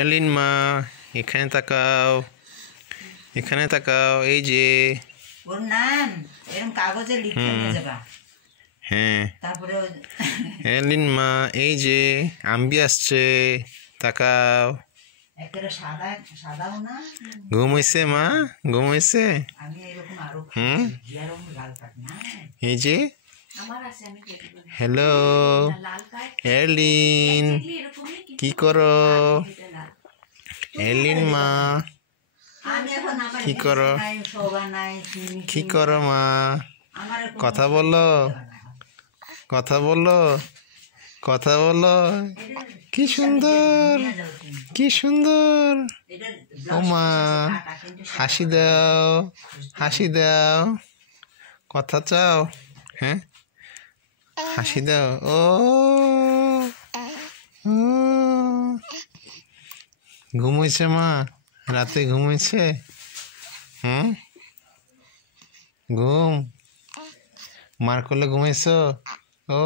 এলিন মা, এখানে তাকাও, এখানে তাকাও। এই যে ওর নাম এরকম কাগজে লিখে নিয়ে যাবা। হ্যাঁ, তারপরে এলিন মা, এই যে আম্বি আসছে, তাকাও। একেবারে সাদা সাদাও না। ঘুম হইছে মা? ঘুম হইছে? আমি এরকম আরো এরকম লাল কাট না। এই যে হ্যালো এলিন, কি করো? এলিন মা, কি করো? কি করো মা? কথা বলো, কথা বলো, কথা বলো। কি সুন্দর, কি সুন্দর। ও মা, হাসি দাও, হাসি দাও। কথা চাও? হ্যাঁ, হাসি দাও। ও ঘুমাইছে মা? রাতে ঘুমাইছে? ঘুম মার কোলে ঘুমাইছো? ও